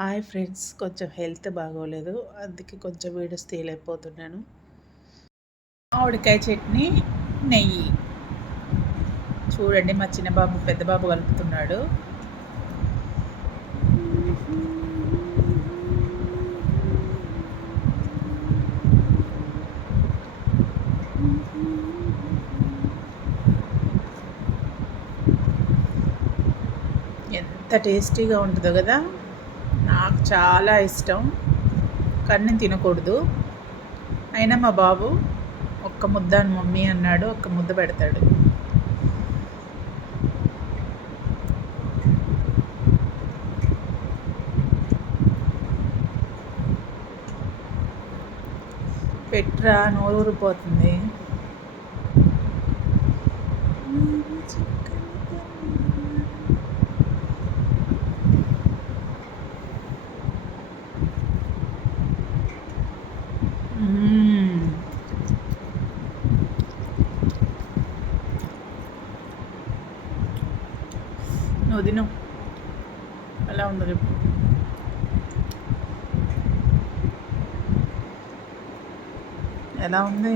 Hi friends, కొంచెం health బాగోలేదు. అందుకే కొంచెం వీడియోస్ తీయలేకపోతున్నాను. మామిడికాయ చట్నీ, నెయ్యి. చూడండి, మా చిన్న బాబు పెద్ద బాబు కలుపుతున్నాడు. ఎంత టేస్టీగా ఉంటుందో కదా. నాకు చాలా ఇష్టం, కానీ నేను తినకూడదు. అయినా మా బాబు ఒక్క ముద్ద అని మమ్మీ అన్నాడు, ఒక్క ముద్ద పెడతాడు. పెట్రా, నోరూరిపోతుంది. నువ్వు తిను, ఎలా ఉందో చెప్పు. ఎలా ఉంది?